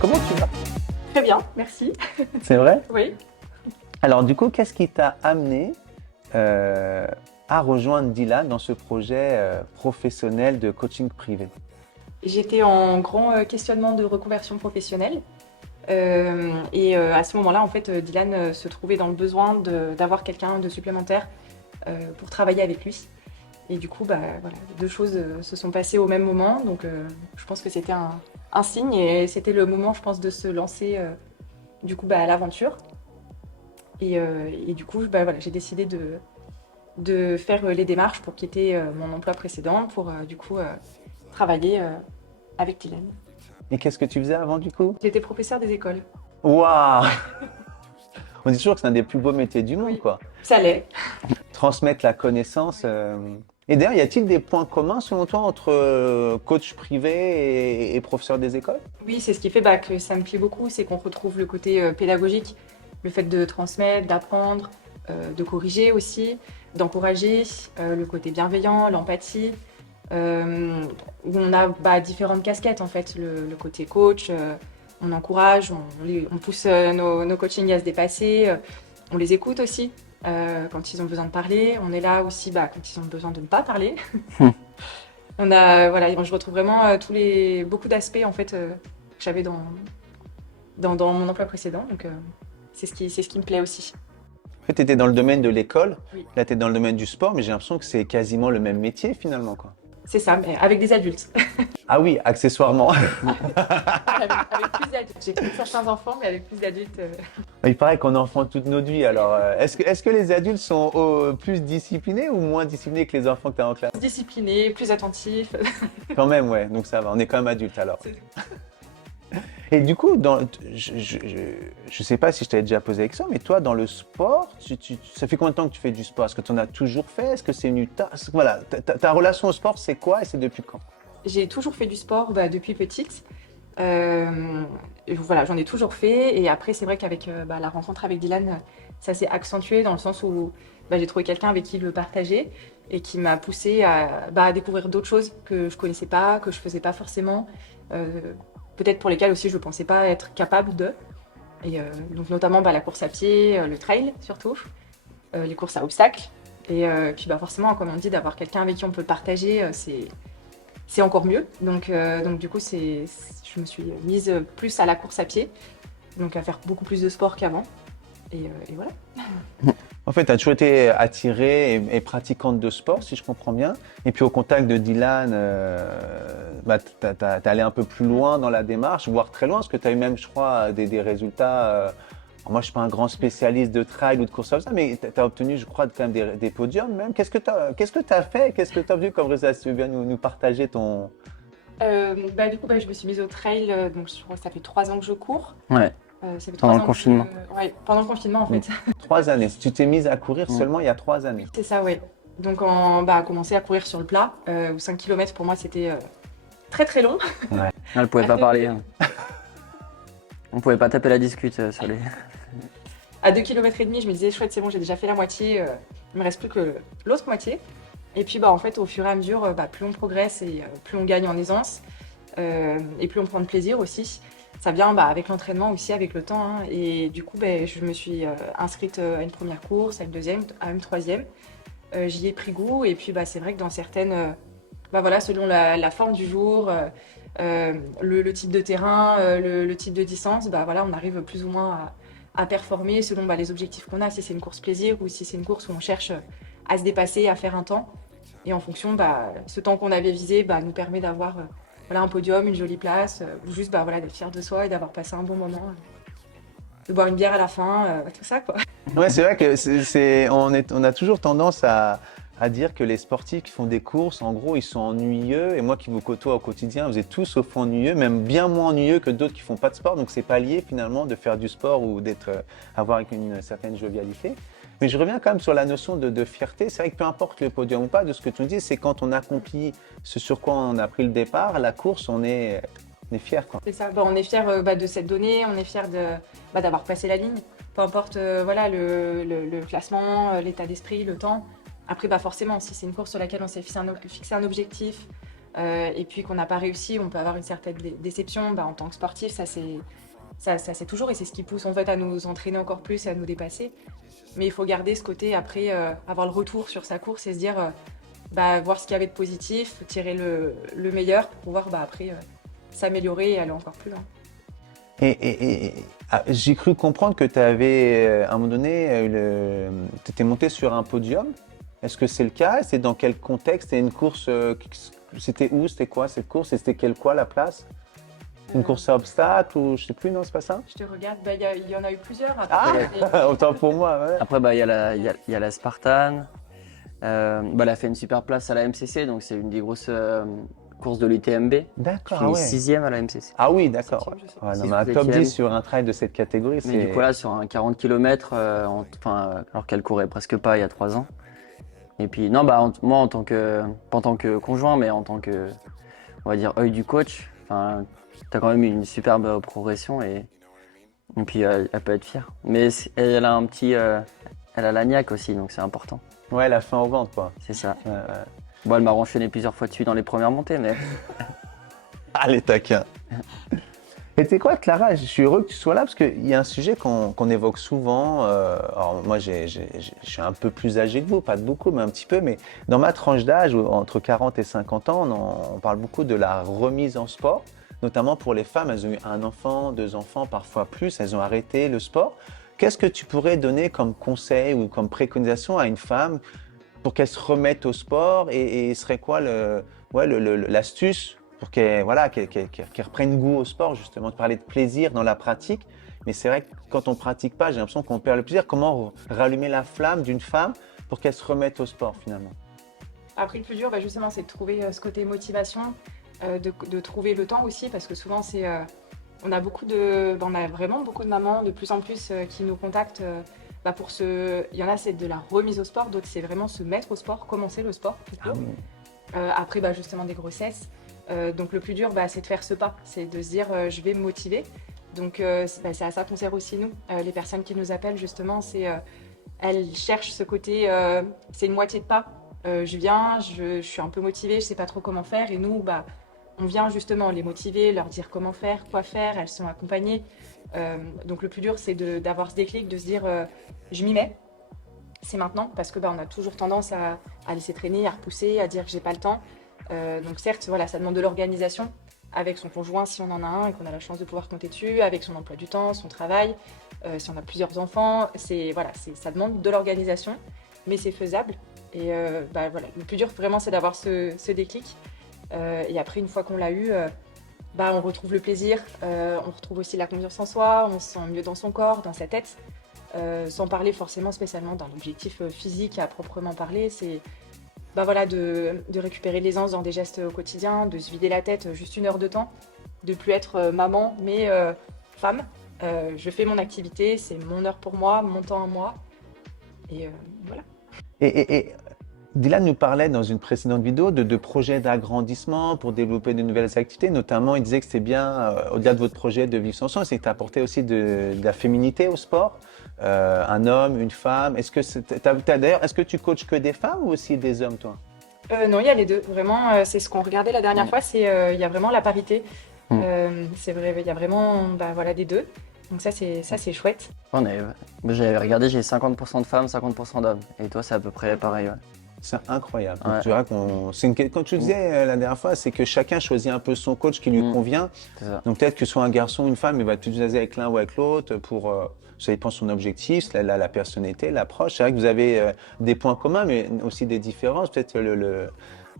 Comment tu vas? Très bien, merci. C'est vrai? Oui. Alors du coup, qu'est-ce qui t'a amené à rejoindre Dylan dans ce projet professionnel de coaching privé? J'étais en grand questionnement de reconversion professionnelle. À ce moment-là, en fait, Dylan se trouvait dans le besoin d'avoir quelqu'un de supplémentaire pour travailler avec lui. Et du coup, voilà, 2 choses se sont passées au même moment. Donc, je pense que c'était un signe et c'était le moment, je pense, de se lancer à l'aventure. Et du coup, voilà, j'ai décidé de faire les démarches pour quitter mon emploi précédent pour travailler avec Dylan. Et qu'est-ce que tu faisais avant du coup? J'étais professeur des écoles. Waouh! On dit toujours que c'est un des plus beaux métiers du monde, Oui. quoi. Ça l'est. Transmettre la connaissance. Et d'ailleurs, y a-t-il des points communs selon toi entre coach privé et professeur des écoles? Oui, c'est ce qui fait que ça me plaît beaucoup, c'est qu'on retrouve le côté pédagogique, le fait de transmettre, d'apprendre, de corriger aussi, d'encourager, le côté bienveillant, l'empathie. Où on a différentes casquettes en fait, le côté coach, on encourage, on pousse nos coachings à se dépasser, on les écoute aussi quand ils ont besoin de parler, on est là aussi quand ils ont besoin de ne pas parler. Voilà, je retrouve vraiment beaucoup d'aspects en fait que j'avais dans mon emploi précédent. Donc c'est ce qui me plaît aussi. En fait, tu étais dans le domaine de l'école, Oui. là tu es dans le domaine du sport, mais j'ai l'impression que c'est quasiment le même métier finalement, quoi. C'est ça, mais avec des adultes. Ah oui, accessoirement. avec plus d'adultes. J'ai plus certains enfants, mais avec plus d'adultes. Il paraît qu'on enfante toute notre vie, alors est-ce que les adultes sont plus disciplinés ou moins disciplinés que les enfants que tu as en classe? Plus disciplinés, plus attentifs. Quand même, ouais, donc ça va, on est quand même adultes alors. Et du coup, je sais pas si je t'avais déjà posé avec ça, mais toi, dans le sport, ça fait combien de temps que tu fais du sport? Est-ce que tu en as toujours fait? Est-ce que c'est une voilà, ta relation au sport, c'est quoi et c'est depuis quand? J'ai toujours fait du sport depuis petite. Voilà, j'en ai toujours fait. Et après, c'est vrai qu'avec la rencontre avec Dylan, ça s'est accentué dans le sens où j'ai trouvé quelqu'un avec qui le partager et qui m'a poussé à découvrir d'autres choses que je connaissais pas, que je faisais pas forcément. Peut-être pour lesquelles aussi je ne pensais pas être capable de. Et donc notamment la course à pied, le trail surtout, les courses à obstacles. Et puis forcément, comme on dit, d'avoir quelqu'un avec qui on peut le partager, c'est encore mieux. Donc du coup, je me suis mise plus à la course à pied, donc à faire beaucoup plus de sport qu'avant. Et voilà. En fait, tu as toujours été attirée et pratiquante de sport, si je comprends bien. Et puis au contact de Dylan, t'es allé un peu plus loin dans la démarche, voire très loin, parce que tu as eu même, je crois, des résultats. Moi, je ne suis pas un grand spécialiste de trail ou de course comme ça, mais tu as obtenu, je crois, quand même des podiums même. Qu'est-ce que tu as fait? Qu'est-ce que tu as obtenu comme résultat? Si tu veux bien nous partager ton… Du coup, je me suis mise au trail, donc je crois que ça fait 3 ans que je cours. Ouais. Ça fait Pendant 3 le ans confinement. Ouais, pendant le confinement en fait. 3 années. Tu t'es mise à courir seulement il y a 3 années. C'est ça, ouais. Donc, commencer à courir sur le plat, 5 km pour moi c'était très très long. Elle pouvait pas parler. Hein. On pouvait pas taper la discute sur les. À 2,5 km, je me disais, chouette, c'est bon, j'ai déjà fait la moitié, il me reste plus que l'autre moitié. Et puis, en fait, au fur et à mesure, plus on progresse et plus on gagne en aisance et plus on prend de plaisir aussi. Ça vient avec l'entraînement aussi, avec le temps. Hein. Et du coup, je me suis inscrite à une première course, à une deuxième, à une troisième. J'y ai pris goût. Et puis, c'est vrai que dans certaines, selon la forme du jour, le type de terrain, le type de distance, on arrive plus ou moins à performer selon les objectifs qu'on a. Si c'est une course plaisir ou si c'est une course où on cherche à se dépasser, à faire un temps. Et en fonction, ce temps qu'on avait visé nous permet d'avoir un podium, une jolie place, ou juste d'être fier de soi et d'avoir passé un bon moment, de boire une bière à la fin, tout ça quoi. Ouais, c'est vrai que on a toujours tendance à dire que les sportifs qui font des courses, en gros, ils sont ennuyeux. Et moi qui vous côtoie au quotidien, vous êtes tous au fond ennuyeux, même bien moins ennuyeux que d'autres qui font pas de sport. Donc c'est pas lié finalement de faire du sport ou avoir une certaine jovialité. Mais je reviens quand même sur la notion de fierté. C'est vrai que peu importe le podium ou pas, de ce que tu nous dis, c'est quand on accomplit ce sur quoi on a pris le départ, la course, on est fier, quoi. C'est ça, on est fier de cette donnée, on est fier d'avoir passé la ligne. Peu importe le classement, l'état d'esprit, le temps. Après, forcément, si c'est une course sur laquelle on s'est fixé un objectif et puis qu'on n'a pas réussi, on peut avoir une certaine déception. En tant que sportif, ça c'est toujours, et c'est ce qui pousse en fait à nous entraîner encore plus et à nous dépasser. Mais il faut garder ce côté après, avoir le retour sur sa course et se dire, voir ce qu'il y avait de positif, tirer le meilleur pour pouvoir après s'améliorer et aller encore plus loin. J'ai cru comprendre que tu avais, à un moment donné, tu étais monté sur un podium. Est-ce que c'est le cas? C'est dans quel contexte? C'était une course, c'était où? C'était quoi cette course? Et c'était quoi la place? Une course à obstacles ou je sais plus, non, c'est pas ça? Je te regarde, il y en a eu plusieurs. Après, Autant pour moi, ouais. Après, il y a la Spartan. Elle a fait une super place à la MCC, donc c'est une des grosses courses de l'UTMB. D'accord, Je suis 6e à la MCC. Ah oui, d'accord. Septième, je sais pas. Ouais, non, mais un top 10 sur un trail de cette catégorie, c'est… Mais du coup, là, sur un 40 km, alors qu'elle courait presque pas il y a 3 ans. Et puis, non, moi, pas en tant que conjoint, mais en tant que, on va dire, œil du coach, t'as quand même une superbe progression et puis elle peut être fière. Mais elle a elle a la niaque aussi, donc c'est important. Ouais, la fin au ventre, quoi. C'est ça. Ouais. Bon, elle m'a renchaîné plusieurs fois dessus dans les premières montées, mais… Ah, les taquins. Et tu sais quoi, Clara, je suis heureux que tu sois là parce qu'il y a un sujet qu'on évoque souvent. Alors moi, je suis un peu plus âgé que vous, pas de beaucoup, mais un petit peu. Mais dans ma tranche d'âge, entre 40 et 50 ans, on parle beaucoup de la remise en sport, notamment pour les femmes. Elles ont eu un enfant, deux enfants, parfois plus. Elles ont arrêté le sport. Qu'est-ce que tu pourrais donner comme conseil ou comme préconisation à une femme pour qu'elle se remette au sport et serait quoi l'astuce pour qu'elle voilà, qu'elle reprenne goût au sport, justement, de parler de plaisir dans la pratique. Mais c'est vrai que quand on ne pratique pas, j'ai l'impression qu'on perd le plaisir. Comment rallumer la flamme d'une femme pour qu'elle se remette au sport finalement? Après, le plus dur, justement, c'est de trouver ce côté motivation, de trouver le temps aussi, parce que souvent, on a on a vraiment beaucoup de mamans, de plus en plus, qui nous contactent. Il y en a, c'est de la remise au sport, d'autres, c'est vraiment se mettre au sport, commencer le sport, tout court. Ah oui. Après, justement, des grossesses. Donc, le plus dur, c'est de faire ce pas, c'est de se dire, je vais me motiver. Donc, c'est à ça qu'on sert aussi, nous. Les personnes qui nous appellent, justement, elles cherchent ce côté, c'est une moitié de pas. Je viens, je suis un peu motivée, je sais pas trop comment faire. Et nous, on vient justement les motiver, leur dire comment faire, quoi faire. Elles sont accompagnées. Donc le plus dur, c'est d'avoir ce déclic, de se dire je m'y mets. C'est maintenant, parce que on a toujours tendance à laisser traîner, à repousser, à dire que j'ai pas le temps. Donc certes, voilà, ça demande de l'organisation avec son conjoint si on en a un et qu'on a la chance de pouvoir compter dessus, avec son emploi du temps, son travail, si on a plusieurs enfants. Ça demande de l'organisation, mais c'est faisable. Et voilà, le plus dur vraiment, c'est d'avoir ce déclic. Et après, une fois qu'on l'a eu, on retrouve le plaisir, on retrouve aussi la confiance en soi, on se sent mieux dans son corps, dans sa tête, sans parler forcément spécialement d'un objectif physique à proprement parler. C'est de récupérer l'aisance dans des gestes au quotidien, de se vider la tête juste une heure de temps, de plus être maman, mais femme. Je fais mon activité, c'est mon heure pour moi, mon temps à moi. Et voilà. Et Dylan nous parlait dans une précédente vidéo de projets d'agrandissement pour développer de nouvelles activités. Notamment, il disait que c'était bien, au-delà de votre projet de vivre ensemble, c'est que tu apportais aussi de la féminité au sport. Un homme, une femme. D'ailleurs, est-ce que tu coaches que des femmes ou aussi des hommes, toi? Non, il y a les deux. Vraiment, c'est ce qu'on regardait la dernière fois, il y a vraiment la parité. C'est vrai, il y a vraiment des deux. Donc ça, c'est chouette. J'avais regardé, j'ai 50% de femmes, 50% d'hommes. Et toi, c'est à peu près pareil. Ouais. C'est incroyable. Ouais. Tu vois quand tu disais la dernière fois, c'est que chacun choisit un peu son coach qui lui convient. C'est ça. Donc peut-être que soit un garçon ou une femme, il va t'utiliser avec l'un ou avec l'autre pour ça dépend de son objectif, la personnalité, l'approche. C'est vrai que vous avez des points communs, mais aussi des différences. Peut-être que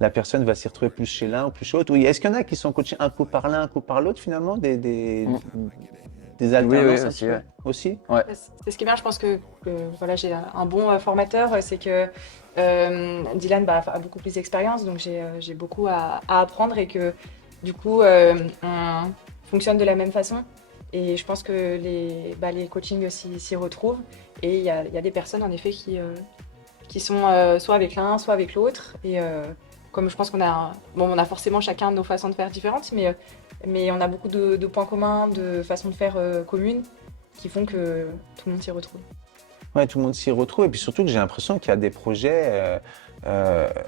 la personne va s'y retrouver plus chez l'un ou plus chez l'autre. Oui, est-ce qu'il y en a qui sont coachés un coup par l'un, un coup par l'autre finalement, des alternances aussi, ouais. aussi? Ouais. C'est ce qui est bien, je pense que voilà, j'ai un bon formateur, c'est que Dylan a beaucoup plus d'expérience, donc j'ai beaucoup à apprendre et que du coup on fonctionne de la même façon. Et je pense que les coachings s'y retrouvent. Et il y a des personnes en effet qui sont soit avec l'un, soit avec l'autre. Et comme je pense qu'on a, on a forcément chacun nos façons de faire différentes, mais on a beaucoup de points communs, de façons de faire communes qui font que tout le monde s'y retrouve. Ouais, tout le monde s'y retrouve. Et puis surtout que j'ai l'impression qu'il y a des projets.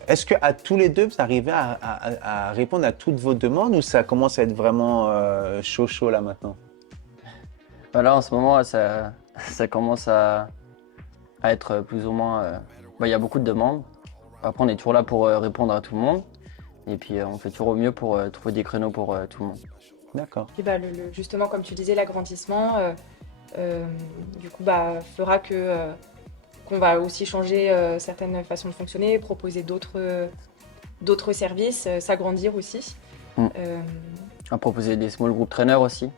Est-ce qu'à tous les deux, vous arrivez à répondre à toutes vos demandes ou ça commence à être vraiment chaud là maintenant? Là, en ce moment, ça commence à être plus ou moins. Il y a beaucoup de demandes. Après, on est toujours là pour répondre à tout le monde. Et puis, on fait toujours au mieux pour trouver des créneaux pour tout le monde. D'accord. Et justement, comme tu disais, l'agrandissement, du coup, fera qu'on va aussi changer certaines façons de fonctionner, proposer d'autres services, s'agrandir aussi. À proposer des small group trainers aussi.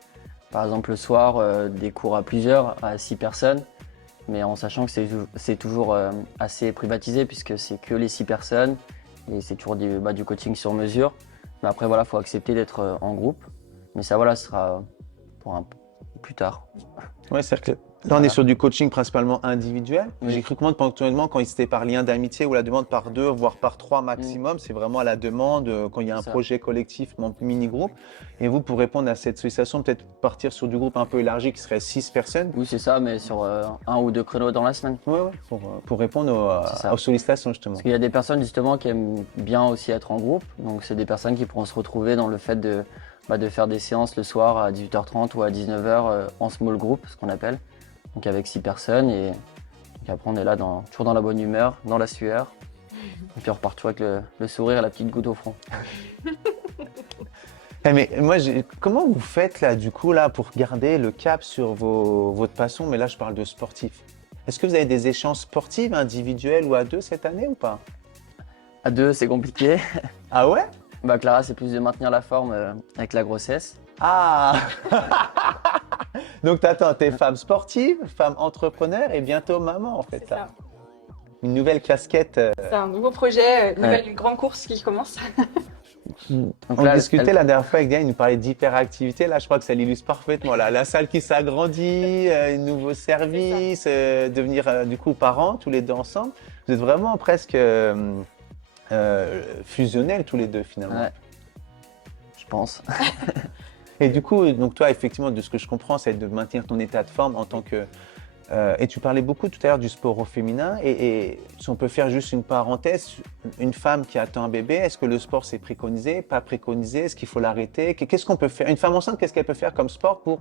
Par exemple, le soir, des cours à plusieurs, à 6 personnes. Mais en sachant que c'est toujours assez privatisé puisque c'est que les 6 personnes. Et c'est toujours du coaching sur mesure. Mais après, il faut accepter d'être en groupe. Mais ça, ce sera pour plus tard. Ouais, c'est-à-dire que là, on est sur du coaching principalement individuel. Oui. J'ai cru comprendre ponctuellement quand c'était par lien d'amitié ou la demande par 2, voire par 3 maximum. C'est vraiment à la demande quand il y a un projet collectif, mini-groupe. Et vous, pour répondre à cette sollicitation, peut-être partir sur du groupe un peu élargi qui serait 6 personnes. Oui, c'est ça, mais sur 1 ou 2 créneaux dans la semaine. Oui, pour répondre aux sollicitations justement. Parce qu'il y a des personnes justement qui aiment bien aussi être en groupe. Donc c'est des personnes qui pourront se retrouver dans le fait de de faire des séances le soir à 18h30 ou à 19h en small group, ce qu'on appelle. Donc avec 6 personnes et donc après on est là toujours dans la bonne humeur, dans la sueur. Et puis on repart toujours avec le sourire et la petite goutte au front. Mais moi, comment vous faites là, du coup, là, pour garder le cap sur votre passion? Mais là, je parle de sportif. Est-ce que vous avez des échanges sportifs, individuels ou à deux cette année ou pas? À 2, c'est compliqué. Ah ouais? Clara, c'est plus de maintenir la forme avec la grossesse. Ah! Donc t'attends, t'es femme sportive, femme entrepreneur et bientôt maman en fait. C'est ça. Une nouvelle casquette. C'est un nouveau projet, une nouvelle grande course qui commence. On discutait la dernière fois avec Diane, il nous parlait d'hyperactivité. Là, je crois que ça l'illustre parfaitement. Là, la salle qui s'agrandit, nouveau service, devenir du coup parents tous les deux ensemble. Vous êtes vraiment presque fusionnels tous les deux finalement. Ouais, je pense. Et du coup, donc toi, effectivement, de ce que je comprends, c'est de maintenir ton état de forme en tant que. Et tu parlais beaucoup tout à l'heure du sport au féminin. Et si on peut faire juste une parenthèse, une femme qui attend un bébé, est-ce que le sport c'est préconisé, pas préconisé? Est-ce qu'il faut l'arrêter? Qu'est-ce qu'on peut faire? Une femme enceinte, qu'est-ce qu'elle peut faire comme sport pour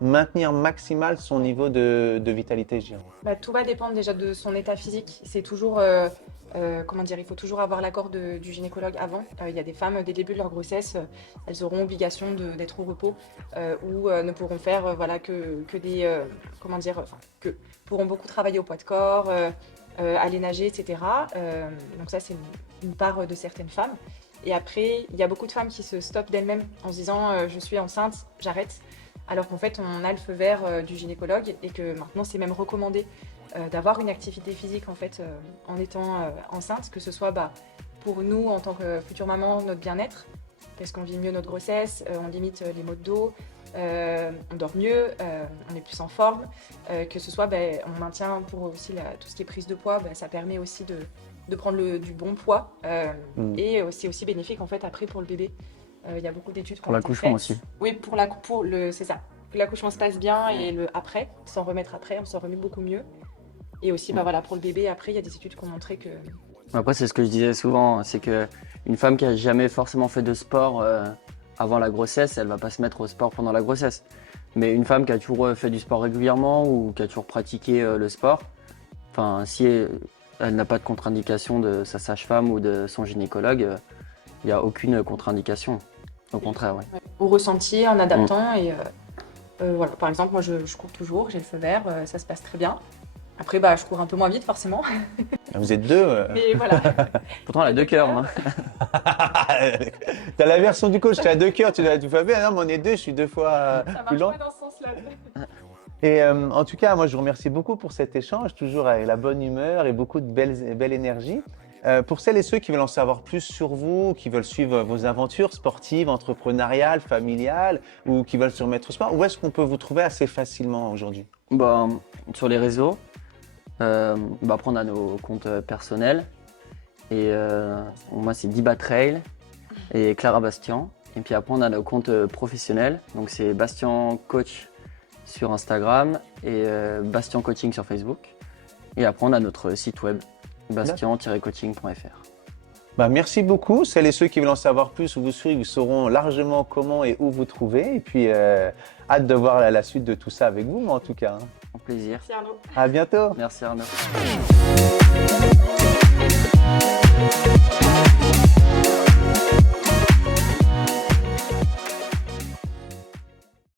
maintenir maximal son niveau de vitalité, je dirais? Tout va dépendre déjà de son état physique. C'est toujours, comment dire, il faut toujours avoir l'accord du gynécologue avant. Il y a des femmes, dès le début de leur grossesse, elles auront obligation d'être au repos ou ne pourront faire voilà, que des, comment dire, enfin, que pourront beaucoup travailler au poids de corps, aller nager, etc. Donc ça, c'est une part de certaines femmes. Et après, il y a beaucoup de femmes qui se stoppent d'elles-mêmes en se disant je suis enceinte, j'arrête. Alors qu'en fait, on a le feu vert du gynécologue et que maintenant, c'est même recommandé d'avoir une activité physique en fait en étant enceinte, que ce soit pour nous en tant que future maman, notre bien-être, parce qu'on vit mieux notre grossesse, on limite les maux de dos, on dort mieux, on est plus en forme, que ce soit on maintient pour aussi tout ce qui est prise de poids, ça permet aussi de prendre du bon poids et c'est aussi bénéfique en fait après pour le bébé. Il y a beaucoup d'études pour l'accouchement aussi. Oui, c'est ça. Que l'accouchement se passe bien et le après, s'en remettre après, on s'en remet beaucoup mieux. Et aussi, voilà, pour le bébé, après, il y a des études qui ont montré que... Après, c'est ce que je disais souvent, c'est qu'une femme qui n'a jamais forcément fait de sport avant la grossesse, elle ne va pas se mettre au sport pendant la grossesse. Mais une femme qui a toujours fait du sport régulièrement ou qui a toujours pratiqué le sport, si elle n'a pas de contre-indication de sa sage-femme ou de son gynécologue, il n'y a aucune contre-indication. Au contraire, ouais. Au ressenti, en adaptant. Et voilà, par exemple, moi, je cours toujours, j'ai le feu vert, ça se passe très bien. Après, je cours un peu moins vite, forcément. Vous êtes deux. Mais voilà. Pourtant, elle a 2 cœurs. Hein. T'as la version du coach, tu as 2 cœurs, tu dois tout faire bien. Non, mais on est 2, je suis 2 fois plus lent. Ça marche pas dans ce sens-là. Et en tout cas, moi, je vous remercie beaucoup pour cet échange, toujours avec la bonne humeur et beaucoup de belle énergie. Pour celles et ceux qui veulent en savoir plus sur vous, qui veulent suivre vos aventures sportives, entrepreneuriales, familiales, ou qui veulent se remettre au sport, où est-ce qu'on peut vous trouver assez facilement aujourd'hui? Sur les réseaux. Après, on a nos comptes personnels. Et moi, c'est Diba Trail et Clara Bastian. Et puis après, on a nos comptes professionnels. Donc, c'est Bastian Coach sur Instagram et Bastian Coaching sur Facebook. Et après, on a notre site web, bastian-coaching.fr. Merci beaucoup. Celles et ceux qui veulent en savoir plus ou vous suivre, vous sauront largement comment et où vous trouver. Et puis, hâte de voir la suite de tout ça avec vous, moi en tout cas. Un plaisir. Merci Arnaud. À bientôt. Merci Arnaud.